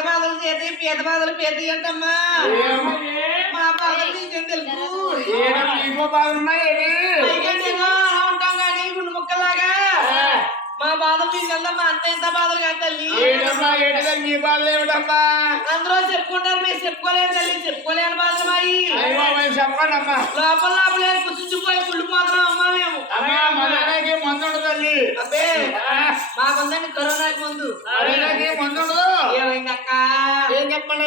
బాధలు చేతి పీత బాధలు పేతి అంటమ్మా ఏమో మా బాధలు నీకేం తెలుసు ఏడమ్మా ఇంకో బాగున్నాయేటి పైకెళ్ళేమో అలా ఉంటాం కానీ గుండు ముక్కలాగా మా బాధలు తీసుకెళ్దాం అంత ఇంత బాధలు కాదు తల్లి మీ బాధలు ఏమిటమ్మా? అందరూ చెప్పుకుంటారు మీరు చెప్పుకోలేము తల్లి చెప్పుకోలేని బాధలు మాయి. అయ్యో మరి చెప్పండి అమ్మా లోపల లోపలే కుచ్చుకుపోయి కుళ్ళిపోతున్నాం అమ్మా మేము. మదనకి మందు తల్లి. అబ్బే మాకుందండి కరోనాకి ముందు. మదనకి మందు ఉండదు. ఏమైందక్క? ఏం చెప్పండి?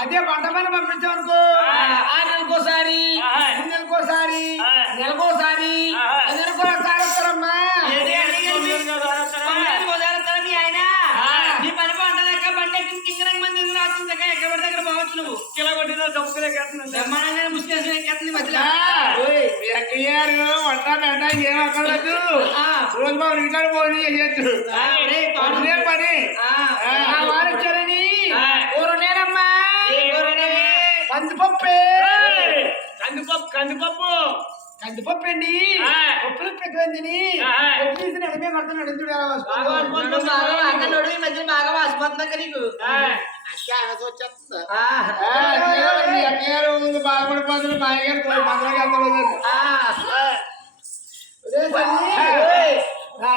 అదే పంట పని పంపించామనుకో ఆరు నెలకోసారి మూడు నెలకోసారి నెలకోసారి వస్తారమ్మా? నీ పని. రోజు బాబు ఇంట్లో పోనీ చేయొచ్చు వారు వచ్చారని ఆ. కూర నేనమ్మా ఏ కూరనేవి? కందిపప్పే కందిపప్పు కందిపప్పు. కందిపప్పు అండి ఆ. పప్పులు పెట్టుకుందని ఆ. పప్పు తీసి నడిమే కడుతున్నాడు నడుచుడు ఎలా బాగా వస్తుంది నడు బాగా అన్నోడు ఈ మధ్యన బాగా వాసిపోతుందా నీకు. ఆ. ఎక్కయ్యారు బాధపడిపోతుంది బాగా మందరకి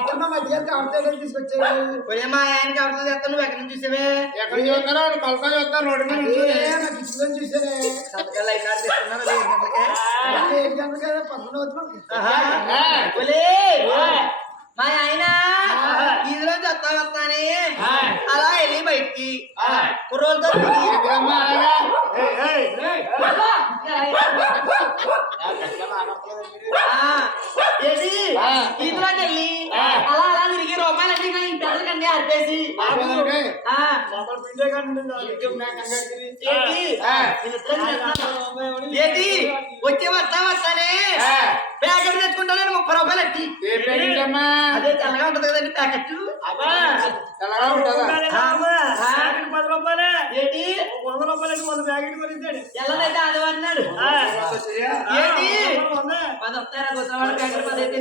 నా అత్తమ్మ మధ్య కవర్తో తీసుకొచ్చారు ఒరే మా ఆయనకి ఎవరితో చేస్తాను నువ్వు ఎక్కడి నుంచి చూసావే? ఎక్కడ చూస్తారో రోడ్డు మీద చూసానే సంతకాలు ఏడు గంటలకే. పదకొండు. మా ఆయన ఈదులో చెత్త వస్తానే. అలా వెళ్ళి బయటికి. కుర్రోలతో ఏంటి. ఈదులోకి వెళ్ళి ఆర్పేసి ఏంటి? వచ్చే వస్తా వస్తానే. ప్యాకెట్ తెచ్చుకుంటాను ముప్పై రూపాయలు అట్టి? అదే తెల్లగా ఉంటది కదండి ప్యాకెట్ తెల్లగా ఉంటుందా? పది రూపాయలే. ఏంటి? వంద రూపాయలు వంద ప్యాకెట్ కొనిస్తాడు ఎల్లదైతే ఆదివారం అన్నాడు ఏంటి? పది వస్తారా కొత్తవాడు ప్యాకెట్ పది అయితే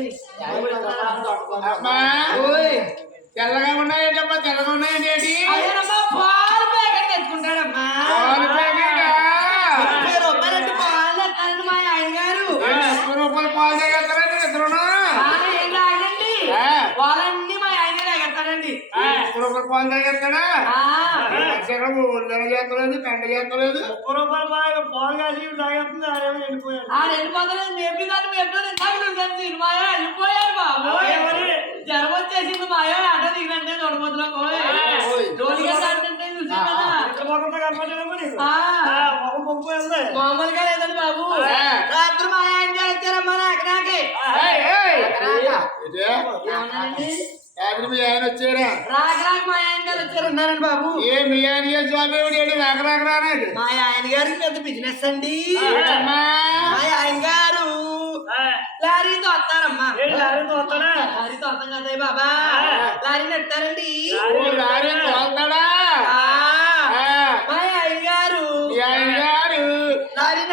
తెల్లగా ఉన్నాయేంటమ్మా తెల్లగా ఉన్నాయండి ఏంటి? పాలు ప్యాకెట్ తెచ్చుకుంటాడమ్మా. పాలు ప్యాకెటా? ముప్పై రూపాయలు పాలు మా ఆయన గారు. ఏంటి, ముప్పై రూపాయలు పాలు తాగేస్తారండి ఇద్దరును? పాలు ఏం తాగండి? ఆ. పాలన్నీ మా ఆయన తాగెత్తాడండి ఆ, ముప్పై రూపాయలు పాలు తాగేస్తాడా? ఆ, ఎక్కడ ఒళ్ళని చేస్తలేదు పెంట చేస్తలేదు. ముప్పై రూపాయలు బాగా పాలు కాసి తాగేస్తుంది ఆడేమో వెళ్ళిపోయాడు. ఆ రెండు వందలు మేపి కానీ మేపి ఇందాక చూసాను సినిమాయో వెళ్ళిపోయారు బాబు అలాగే మరి. జ్వరం వచ్చేసింది మాయో ఆటో దిగినంటే చూడబోతున్నా ఓయ్. జోలిగా అంటే చూసాను కదా ఇక్కడ మొక్కతో కనపడేమో నీకు ఆ. మొక్క పంపు వెళ్తే మామూలుగా లేదండి బాబు ఆ. రాత్రి మా ఆయన గారు వచ్చారమ్మా నాకు నాకే ఏయ్, ఏయ్. రాక. ఇదే? ఏమన్నానండి రాత్రి మీ ఆయన వచ్చారా రాక రాక మా ఆయన గారు వచ్చారన్నారండి బాబు ఏ మీ ఆయన ఏ జాబ్ ఏమిటి ఏంటి రాక రాక రానేది మా ఆయన గారికి పెద్ద బిజినెస్ అండి ఏంటమ్మా? మా ఆయన గారు లారీతో వస్తారమ్మా. లారీతో వస్తాడా? లారీతో వస్తాం కదా బాబా? Lorry నెట్టారండి lorry తోలుతాడా? ఆ, ఆ, మా ఆయన గారు. మీ ఆయన గారు. లారీ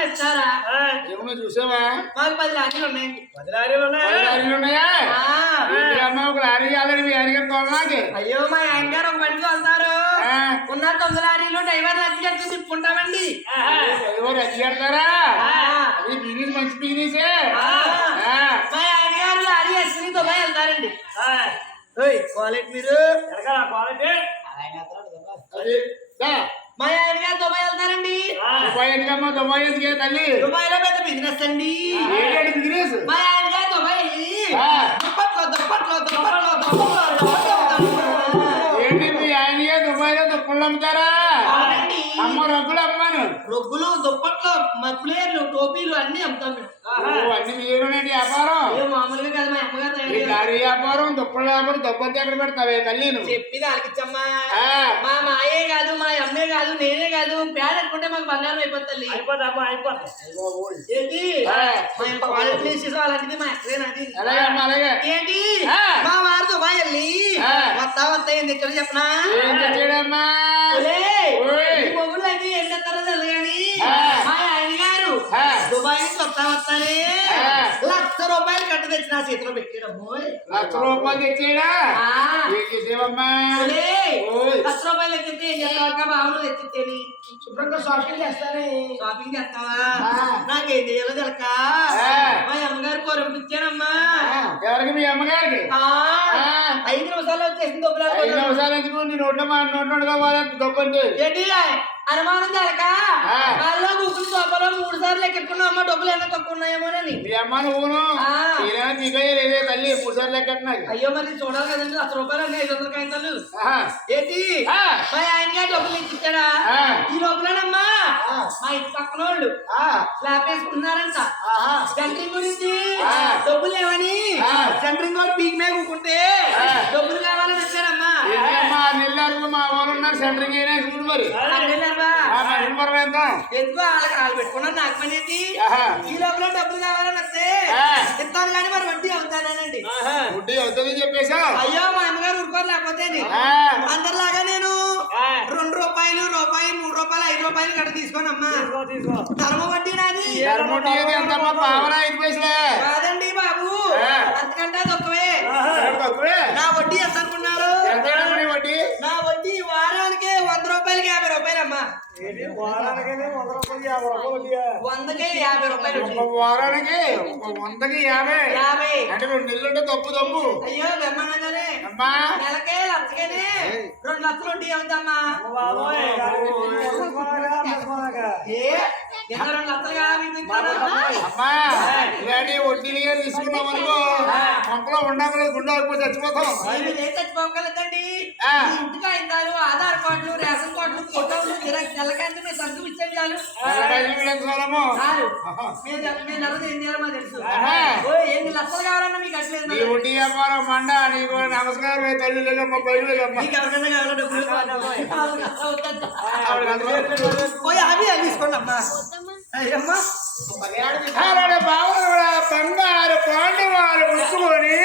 ఏమన్నా చూసావా? మాకు పది లారీలు ఉన్నాయండి పది లారీలు ఉన్నాయి. లారీలు అమ్మా ఒక లారీ మీ అయ్యో మా ఆయన గారు ఒక బండి వెళ్తారు. ఆ. ఉన్న తొమ్మిది లారీలు డ్రైవర్ నచ్చి చెప్తే తిప్పుకుంటామండి. ఎవరు రచ్చి కడతారా ఆ, అది బిజినెస్ మంచి బిజినెసే ఆ. ఆ, మా ఆయన గారు లారీ వేసుకుని దుబాయ్ వెళ్తారండి ఓయ్ క్వాలిటీ? మీరు వెళ్తారండి. దుబాయ్ ఎందుకమ్మా దుబాయ్ ఎందుకే తల్లి? దుబాయ్లో పెద్ద బిజినెస్ అండి. ఏంటంటే బిజినెస్ మా ఆయన గారు దుబాయ్. దుప్పట్లో దుప్పట్లో దుప్పట్లో దుప్పట్లో దుప్పట్లో అమ్ముతారు. ఏంటి మీ ఆయన దుబాయ్లో దుప్పళ్ళు అమ్ముతారా. అమ్మ రగ్గులు అమ్మాను. రొగ్గులు మఫ్లేర్లు టోపీలు అన్ని అమ్ముతాం మేము. అన్ని మీరునండి వ్యాపారం? లారీ వ్యాపారం దుప్పల వ్యాపారం దొబ్బంతా ఎక్కడ పెడతావే తల్లి చెప్పి దానికిచ్చమ్మా. ఆ, మా మాయే కాదు మా అమ్మే కాదు నేనే కాదు పేడ అనుకుంటే మాకు బంగారం అయిపోతుంది అయిపోతామ్మా అయిపోతా ఏంటి? ఆ. మా అలాంటిది? మా అలాగే ఏంటి. మా వారితో మా వెళ్ళి. వస్తా వస్తా చెప్పనా? ఏం ఓయ్. ఈ మొగుళ్ళు అయితే ఏం చేస్తారో తెలియదు కానీ. మా గారు. దుబాయ్ నుంచి వస్తా వస్తానే. లక్ష రూపాయలు కట్టు తెచ్చి నా చేతిలో పెట్టాడమ్మో లక్ష రూపాయలు తెచ్చాడా ఏం చేసేవమ్మా ఓయ్. లక్ష రూపాయలు ఎత్తితే ఏం చేస్తావా బాబులు ఎత్తితేని శుభ్రంగా షాపింగ్ చేస్తానే షాపింగ్ చేస్తావా ఆ. నాకేం చేయాలో తెలక ఆ. మా అమ్మగారు కొరకు ఇచ్చానమ్మా ఎవరికి మీ అమ్మగారికి. ఐదు నిమిషాలు వచ్చేసింది డబ్బులు ఐదు నిమిషాలు ఎందుకు నీ నోట్లో మా నోట్లో కావాలంటే దొబ్బండి ఏంటి అనుమానం తెలక ఆ. వాళ్ళు గుగ్గులు సోపలో మూడు సార్లు ఎక్కడుకున్నా అమ్మ డబ్బులు ఎంత తక్కువ ఉన్నాయేమోనని మీ అమ్మ నువ్వును నీకే లేదే తల్లి మూడు సార్లు లెక్కట్టున్నాయి అయ్యో మరి చూడాలి కదండి లక్ష రూపాయలు అండి ఐదు వందల కాగితాలు ఆహా. ఏంటి. మా ఆయనగా డబ్బులు ఇచ్చాడా. ఈ లోపలనమ్మా. మా ఇంటి పక్కన వాళ్ళు స్లాబ్ వేసుకున్నారంట ఆహా. సెంట్రింగ్ గురించి. డబ్బులు ఆ. సెంట్రింగ్ వాళ్ళు పీక్ మీద కూకుంటే. డబ్బులు కావాలని వచ్చారమ్మా నెల్లారు మా వాళ్ళు ఉన్నారు సెంటరింగ్ అయినా మరి ఎంత ఎందుకు వాళ్ళకి వాళ్ళు పెట్టుకున్నారు నాకు పని ఏంటి. ఈ లోపల డబ్బులు కావాలని వస్తే. ఇస్తాను కానీ మరి వడ్డీ అవుతానండి వడ్డీ అవుతుందని చెప్పేశావు అయ్యో మా అమ్మగారు ఊరుకోరు లేకపోతే. అందరిలాగా నేను. రెండు రూపాయలు రూపాయి మూడు రూపాయలు ఐదు రూపాయలు కట్ట తీసుకోను అమ్మా తీసుకో తీసుకో. ధర్మ వడ్డీ నాది. ధర్మ వడ్డీ ఎంతమ్మా? పావలా ఐదు పైసలే కాదండి బాబు ఆ. అంతకంటే తక్కువే ఎవరు తక్కువే నా వడ్డీ ఎంత అనుకున్నారు ఎంత నీ వడ్డీ నా వడ్డీ వారానికి వంద రూపాయలకి యాభై రూపాయలు అమ్మా ఏంటి వారానికైనా వంద రూపాయలు యాభై రూపాయలు వడ్డీయా? వందకి యాభై రూపాయలు. ఒక వారానికి ఒక వందకి యాభై. యాభై. అంటే రెండు నెలలుంటే తప్పు తప్పు. అయ్యో అమ్మా. నెలకే లక్షకేనే రెండు లక్షలు వడ్డీ అవుతామ్మా. ఏ? రెండు లక్షలు? అమ్మా. ఇలాంటి వడ్డీలుగా తీసుకున్నాం అనుకో మొక్కలో ఉండకలేదు గుండె చచ్చిపోతాం. మీ ఇంటికి అయిందారు ఆధార్ కార్డులు రేషన్ కార్డులు ఫోటోలు మీరు సంతకం చాలు. మీరు నెలది ఏం చేయాలో తెలుసు. ఎన్ని లక్షలు కావాలన్నా మీకు అట్లేదు నీ వ్యాపారం మండ నీకు నమస్కారం తల్లి లేదమ్మా బయలు లేదమ్మా మీకు ఎవరికైనా పోయి అవి అవి తీసుకోండి అమ్మా. అయ్యమ్మా. బంగారు పాండవాలు వాళ్ళు పుచ్చుకొని